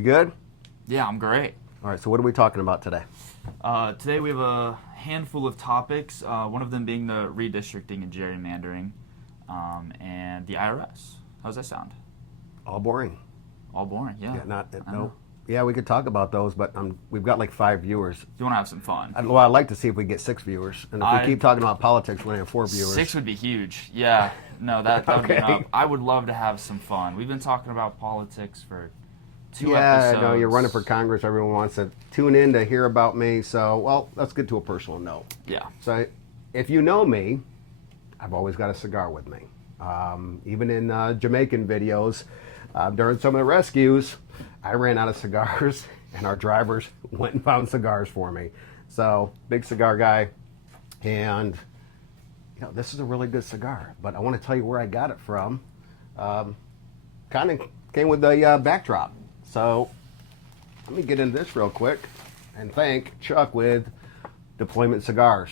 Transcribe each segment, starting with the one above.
You good? Yeah, I'm great. All right, so what are we talking about today? Today we have a handful of topics, one of them being the redistricting and gerrymandering, and the IRS. How's that sound? All boring. All boring, yeah. No. Yeah, we could talk about those, but we've got like 5 viewers. You want to have some fun? Well, I'd like to see if we get 6 viewers. And if we keep talking about politics, we're going to have 4 viewers. 6 would be huge. Yeah. No, that would be enough. I would love to have some fun. We've been talking about politics for 2 episodes. Yeah, I know you're running for Congress. Everyone wants to tune in to hear about me. So, well, let's get to a personal note. Yeah. So, if you know me, I've always got a cigar with me. Even in Jamaican videos, during some of the rescues, I ran out of cigars, and our drivers went and found cigars for me. So, big cigar guy. And, you know, this is a really good cigar. But I want to tell you where I got it from. Kind of came with the backdrop. So, let me get into this real quick and thank Chuck with Deployment Cigars.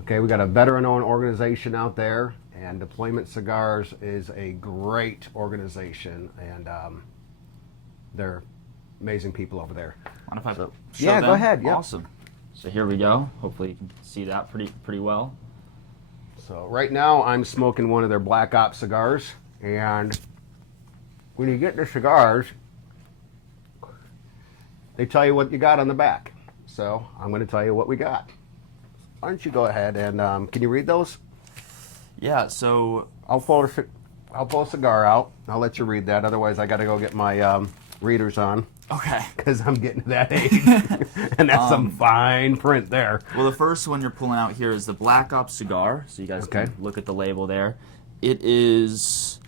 Okay, we got a veteran-owned organization out there, and Deployment Cigars is a great organization, and they're amazing people over there. Mind if I show yeah, them? Go ahead. Yep. Awesome. So here we go. Hopefully you can see that pretty well. So right now I'm smoking one of their Black Ops cigars, and when you get the cigars, they tell you what you got on the back. So I'm going to tell you what we got. Why don't you go ahead and can you read those? Yeah. So I'll pull a cigar out. I'll let you read that. Otherwise, I got to go get my readers on. Okay. Because I'm getting to that age, and that's some fine print there. Well, the first one you're pulling out here is the Black Ops cigar. So you guys can look at the label there. It is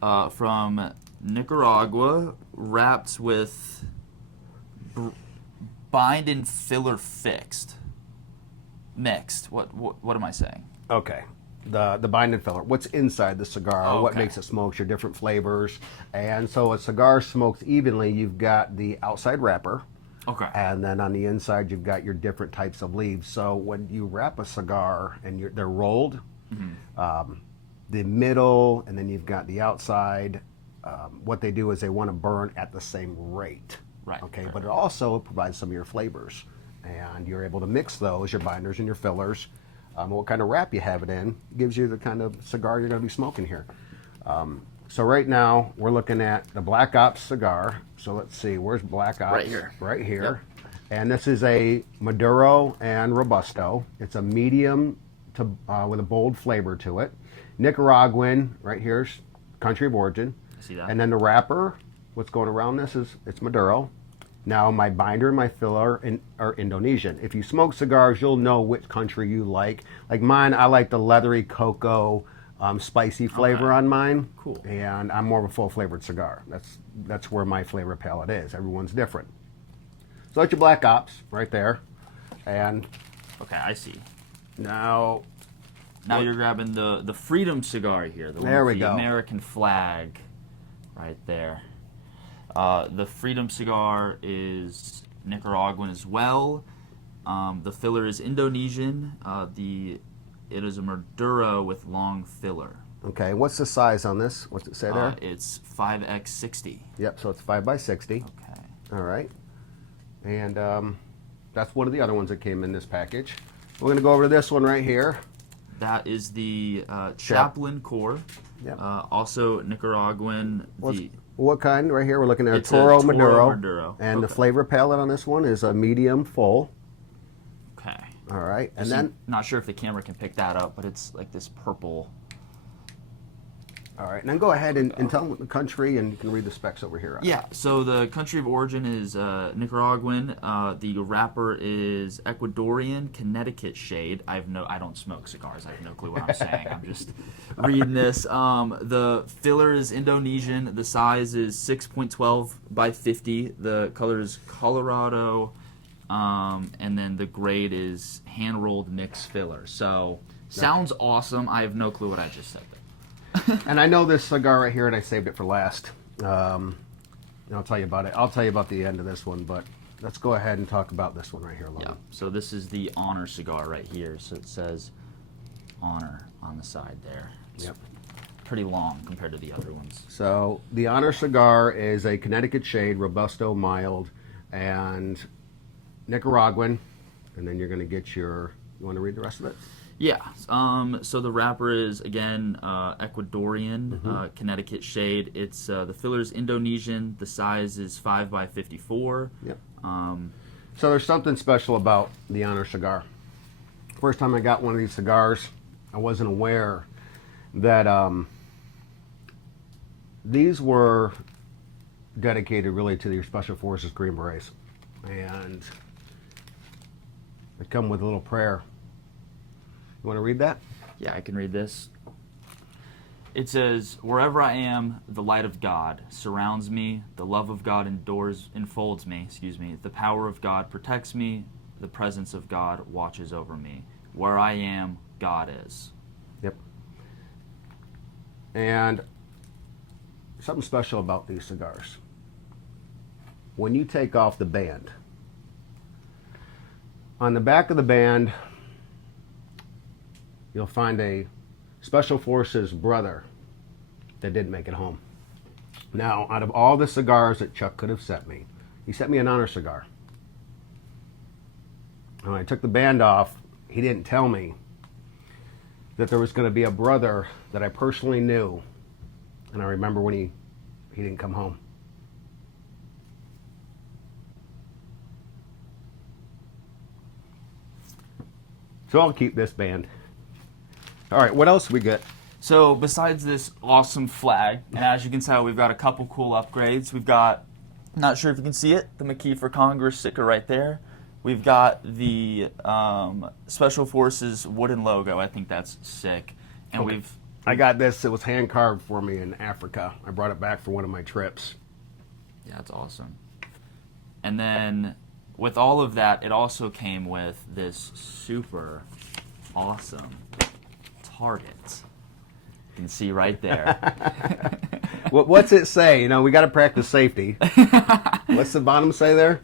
from Nicaragua, wrapped with bind and filler mixed. What am I saying? Okay. The bind and filler. What's inside the cigar? What makes it smoke? Your different flavors. And so a cigar smokes evenly. You've got the outside wrapper. Okay. And then on the inside, you've got your different types of leaves. So when you wrap a cigar and they're rolled, the middle, and then you've got the outside. What they do is they want to burn at the same rate. Right. Okay. But it also provides some of your flavors, and you're able to mix those, your binders and your fillers. What kind of wrap you have it in gives you the kind of cigar you're going to be smoking here. So right now we're looking at the Black Ops cigar. So let's see, where's Black Ops? Right here. Right here. Yep. And this is a Maduro and Robusto. It's a medium to with a bold flavor to it. Nicaraguan, right here's country of origin. I see that. And then the wrapper, what's going around this it's Maduro. Now, my binder and my filler are Indonesian. If you smoke cigars, you'll know which country you like. Like mine, I like the leathery cocoa, spicy flavor on mine. Cool. And I'm more of a full-flavored cigar. That's where my flavor palette is. Everyone's different. So that's your Black Ops right there. And okay, I see. now you're grabbing the Freedom cigar here. The one with the American flag right there. The Freedom cigar is Nicaraguan as well. The filler is Indonesian. It is a Maduro with long filler. Okay, what's the size on this? What's it say there? It's 5x60. Yep, so it's 5x60. Okay. All right. And that's one of the other ones that came in this package. We're going to go over to this one right here. That is the Chaplin Core. Yep. Also Nicaraguan. What kind right here? We're looking at It's a Toro Maduro. Maduro. And the flavor palette on this one is a medium full. Okay. All right. And then, not sure if the camera can pick that up, but it's like this purple. all right. And then go ahead and tell them the country, and you can read the specs over here. Yeah. So the country of origin is Nicaraguan. The wrapper is Ecuadorian Connecticut shade. I don't smoke cigars. I have no clue what I'm saying. I'm just reading this. The filler is Indonesian. The size is 6.12 by 50. The color is Colorado. And then the grade is hand-rolled mixed filler. So sounds awesome. I have no clue what I just said there. And I know this cigar right here, and I saved it for last. And I'll tell you about it. I'll tell you about the end of this one, but let's go ahead and talk about this one right here, Logan. Yeah. So this is the Honor cigar right here. So it says Honor on the side there. Yep. pretty long compared to the other ones. So the Honor cigar is a Connecticut shade, Robusto mild, and Nicaraguan. And then you're going to get your. You want to read the rest of it? Yeah. So the wrapper is again Ecuadorian, Connecticut shade. It's the filler's Indonesian. The size is 5x54. Yep. So there's something special about the Honor cigar. First time I got one of these cigars, I wasn't aware that these were dedicated really to your Special Forces Green Berets. And they come with a little prayer. You want to read that? Yeah, I can read this. It says, "Wherever I am, the light of God surrounds me. The love of God enfolds me. The power of God protects me. The presence of God watches over me. Where I am, God is." Yep. And something special about these cigars. When you take off the band, on the back of the band, you'll find a Special Forces brother that didn't make it home. Now, out of all the cigars that Chuck could have sent me, he sent me an Honor cigar. And when I took the band off, he didn't tell me that there was going to be a brother that I personally knew. And I remember when he didn't come home. So I'll keep this band. All right, what else we got? So besides this awesome flag, and as you can tell, we've got a couple cool upgrades. We've got, not sure if you can see it, the McKee for Congress sticker right there. We've got the Special Forces wooden logo. I think that's sick. And Okay. I got this. It was hand carved for me in Africa. I brought it back for one of my trips. Yeah, that's awesome. And then with all of that, it also came with this super awesome target. You can see right there. What's it say? You know, we got to practice safety. What's the bottom say there?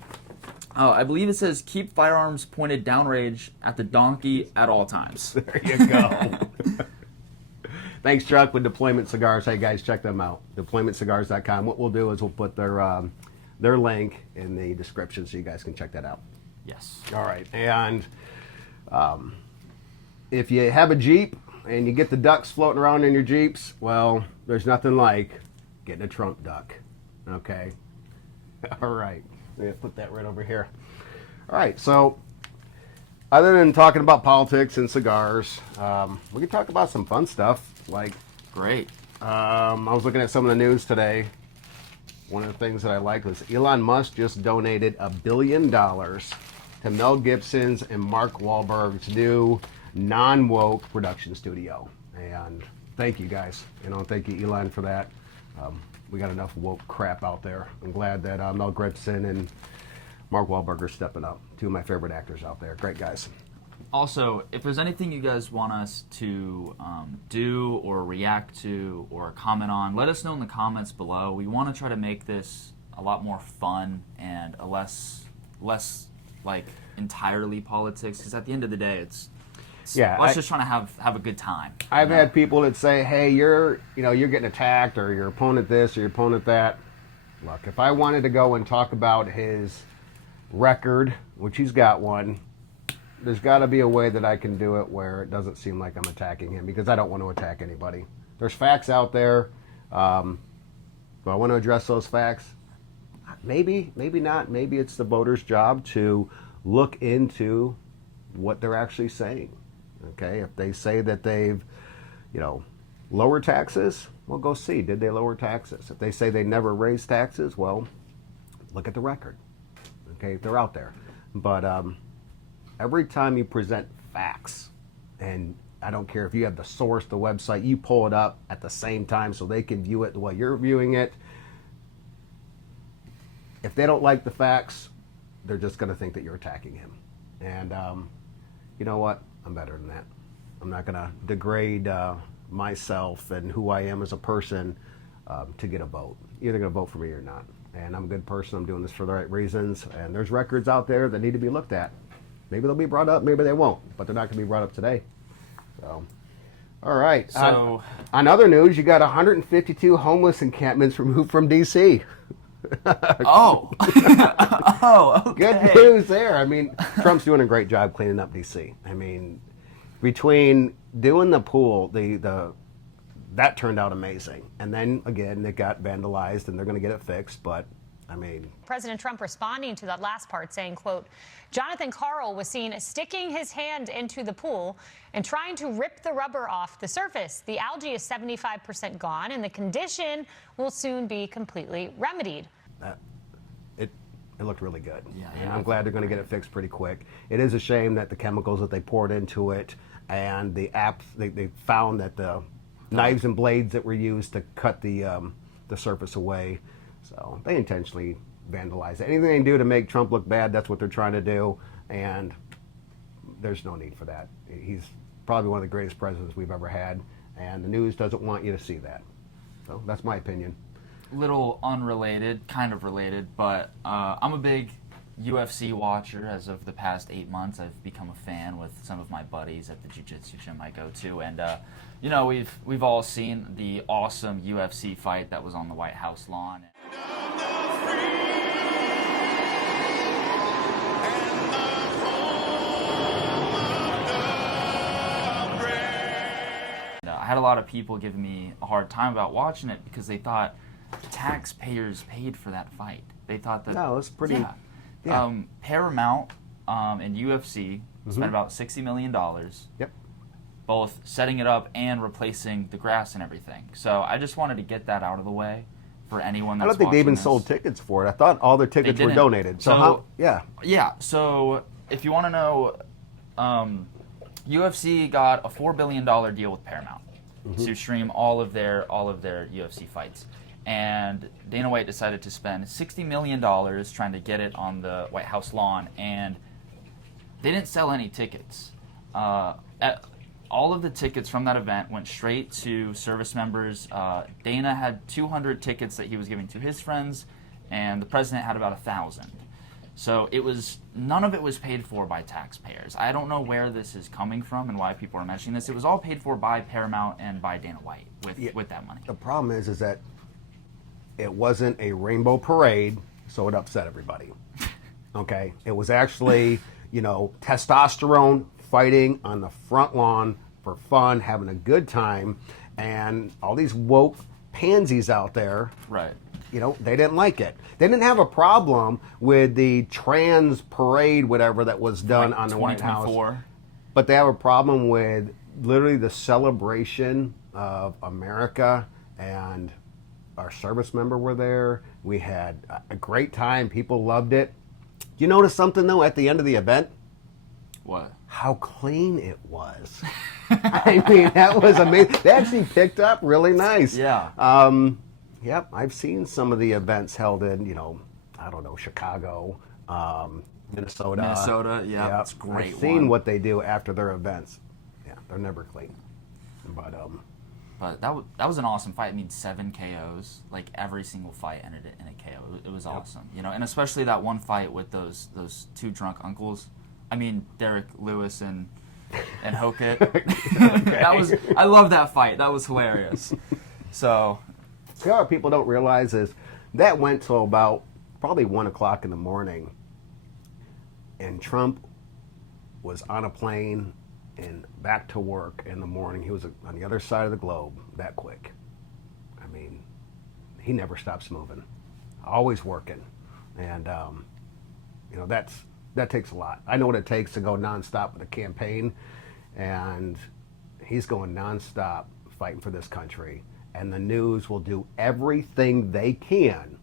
Oh, I believe it says, "Keep firearms pointed downrange at the donkey at all times." There you go. Thanks, Chuck, with Deployment Cigars. Hey, guys, check them out. DeploymentCigars.com. What we'll do is we'll put their link in the description so you guys can check that out. Yes. All right. And if you have a Jeep and you get the ducks floating around in your Jeeps, well, there's nothing like getting a trunk duck. Okay? All right. I'm going to put that right over here. All right. So other than talking about politics and cigars, we can talk about some fun stuff. Like, Great. I was looking at some of the news today. One of the things that I liked was Elon Musk just donated $1 billion to Mel Gibson's and Mark Wahlberg's new non-woke production studio. And thank you, guys. Thank you, Elon, for that. We got enough woke crap out there. I'm glad that Mel Gibson and Mark Wahlberg are stepping up. Two of my favorite actors out there. Great guys. Also, if there's anything you guys want us to do or react to or comment on, let us know in the comments below. We want to try to make this a lot more fun and a less like entirely politics, because at the end of the day, it's just trying to have a good time. I've had people that say, "Hey, you're getting attacked, or your opponent this, or your opponent that." Look, if I wanted to go and talk about his record, which he's got one, there's got to be a way that I can do it where it doesn't seem like I'm attacking him, because I don't want to attack anybody. There's facts out there. Do I want to address those facts? Maybe, maybe not. Maybe it's the voter's job to look into what they're actually saying. Okay, if they say that they've, lowered taxes, well, go see, did they lower taxes? If they say they never raised taxes, well, look at the record. Okay, they're out there. But every time you present facts, and I don't care if you have the source, the website, you pull it up at the same time so they can view it the way you're viewing it. If they don't like the facts, they're just going to think that you're attacking him. And you know what? I'm better than that. I'm not going to degrade myself and who I am as a person to get a vote. You're either going to vote for me or not. And I'm a good person. I'm doing this for the right reasons. And there's records out there that need to be looked at. Maybe they'll be brought up, maybe they won't. But they're not going to be brought up today. So, All right. So, on other news, you got 152 homeless encampments removed from D.C. oh, oh, okay. Good news there. I mean, Trump's doing a great job cleaning up D.C. I mean, between doing the pool, that turned out amazing. And then again, it got vandalized, and they're going to get it fixed. But I mean, President Trump responding to that last part, saying, quote, Jonathan Carl was seen sticking his hand into the pool and trying to rip the rubber off the surface. The algae is 75% gone, and the condition will soon be completely remedied. It looked really good. Yeah, and yeah. I'm glad they're going to get it fixed pretty quick. It is a shame that the chemicals that they poured into it and the they found that the knives and blades that were used to cut the surface away. So they intentionally vandalized it. Anything they can do to make Trump look bad, that's what they're trying to do. And there's no need for that. He's probably one of the greatest presidents we've ever had. And the news doesn't want you to see that. So that's my opinion. Little unrelated, kind of related, but I'm a big UFC watcher. As of the past 8 months, I've become a fan with some of my buddies at the jiu-jitsu gym I go to, and you know, we've all seen the awesome UFC fight that was on the White House lawn. I had a lot of people giving me a hard time about watching it because they thought taxpayers paid for that fight. They thought that No, it's pretty. yeah. Paramount and UFC spent about $60 million, Yep. both setting it up and replacing the grass and everything. So I just wanted to get that out of the way for anyone that's I don't think they even watching this. sold tickets for it. I thought all their tickets were didn't. donated. So, So- how? Yeah. Yeah, so if you want to know, UFC got a $4 billion deal with Paramount to stream all of their UFC fights. And Dana White decided to spend $60 million trying to get it on the White House lawn, and they didn't sell any tickets. All of the tickets from that event went straight to service members. Dana had 200 tickets that he was giving to his friends, and the president had about 1,000. So none of it was paid for by taxpayers. I don't know where this is coming from and why people are mentioning this. It was all paid for by Paramount and by Dana White with that money. The problem is that it wasn't a rainbow parade, so it upset everybody. Okay? It was actually, testosterone fighting on the front lawn for fun, having a good time, and all these woke pansies out there, Right. They didn't like it. They didn't have a problem with the trans parade, whatever that was done Like on the White House. 2024. But they have a problem with literally the celebration of America, and our service member were there. We had a great time. People loved it. You notice something, though, at the end of the event? What? How clean it was. I mean, that was amazing. They actually picked up really nice. Yeah. Yep, I've seen some of the events held in, Chicago, Minnesota. Yeah, that's a great I've seen one. what they do after their events. Yeah, they're never clean. But that was an awesome fight. I mean, 7 KOs. Like every single fight ended in a KO. It was awesome. And especially that one fight with those two drunk uncles. I mean, Derek Lewis and Hokit. Okay. I love that fight. That was hilarious. So, the other people don't realize is that went till about probably 1 o'clock in the morning, and Trump was on a plane and back to work in the morning. He was on the other side of the globe that quick. I mean, he never stops moving, always working, and that takes a lot. I know what it takes to go nonstop with a campaign, and he's going nonstop fighting for this country. And the news will do everything they can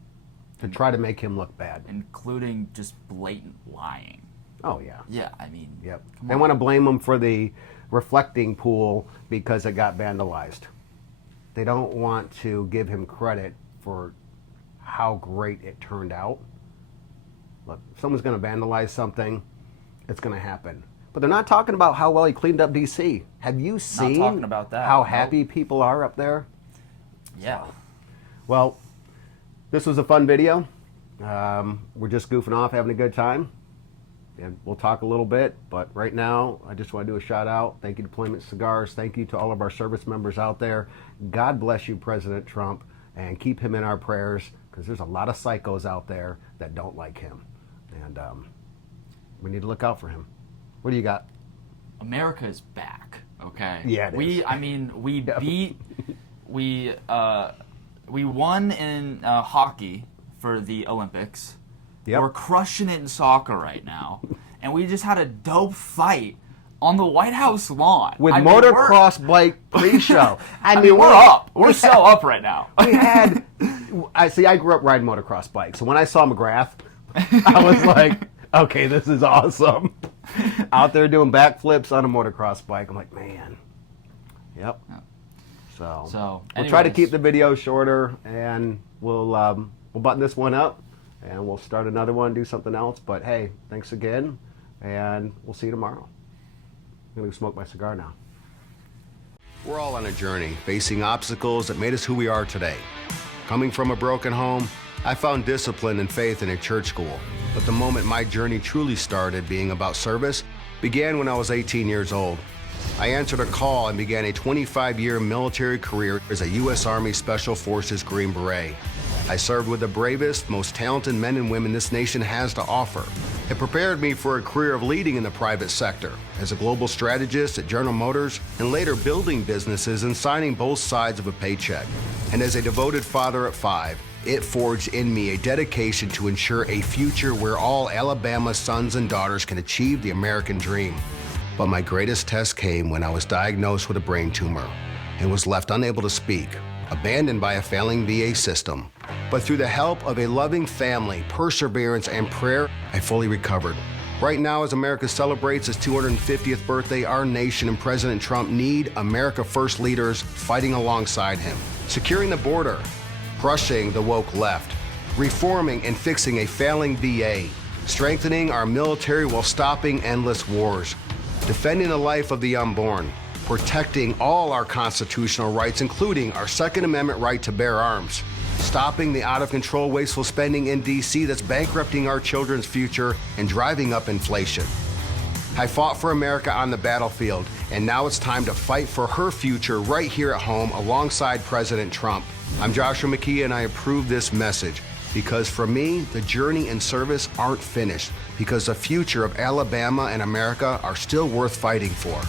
to try to make him look bad. including just blatant lying. Oh, yeah. Yeah, I mean, Yep. come They on. want to blame him for the reflecting pool because it got vandalized. They don't want to give him credit for how great it turned out. Look, if someone's going to vandalize something, it's going to happen. But they're not talking about how well he cleaned up D.C. Have you seen talking about that, how no. happy people are up there? Yeah. Well, this was a fun video. We're just goofing off, having a good time. and we'll talk a little bit. But right now, I just want to do a shout out. Thank you to Deployment Cigars. Thank you to all of our service members out there. God bless you, President Trump, and keep him in our prayers, because there's a lot of psychos out there that don't like him, and we need to look out for him. What do you got? America is back. Okay. Yeah, it is. We beat. We won in hockey for the Olympics. Yep. We're crushing it in soccer right now, and we just had a dope fight on the White House lawn With motocross bike pre-show. I mean, we're up. We're so up right now. We had. I grew up riding motocross bikes, so when I saw McGrath, I was like, okay, this is awesome. Out there doing backflips on a motocross bike. I'm like, man. Yep. So we'll try to keep the video shorter, and we'll button this one up, and we'll start another one, do something else. But hey, thanks again, and we'll see you tomorrow. I'm going to smoke my cigar now. We're all on a journey, facing obstacles that made us who we are today. Coming from a broken home, I found discipline and faith in a church school. But the moment my journey truly started being about service began when I was 18 years old. I answered a call and began a 25-year military career as a U.S. Army Special Forces Green Beret. I served with the bravest, most talented men and women this nation has to offer. It prepared me for a career of leading in the private sector, as a global strategist at General Motors, and later building businesses and signing both sides of a paycheck. And as a devoted father at 5, it forged in me a dedication to ensure a future where all Alabama sons and daughters can achieve the American dream. But my greatest test came when I was diagnosed with a brain tumor and was left unable to speak, abandoned by a failing VA system. But through the help of a loving family, perseverance, and prayer, I fully recovered. Right now, as America celebrates its 250th birthday, our nation and President Trump need America First leaders fighting alongside him, securing the border, crushing the woke left, reforming and fixing a failing VA, strengthening our military while stopping endless wars, defending the life of the unborn, protecting all our constitutional rights, including our Second Amendment right to bear arms, stopping the out-of-control wasteful spending in D.C. that's bankrupting our children's future and driving up inflation. I fought for America on the battlefield, and now it's time to fight for her future right here at home alongside President Trump. I'm Joshua McKee, and I approve this message because for me, the journey and service aren't finished, because the future of Alabama and America are still worth fighting for.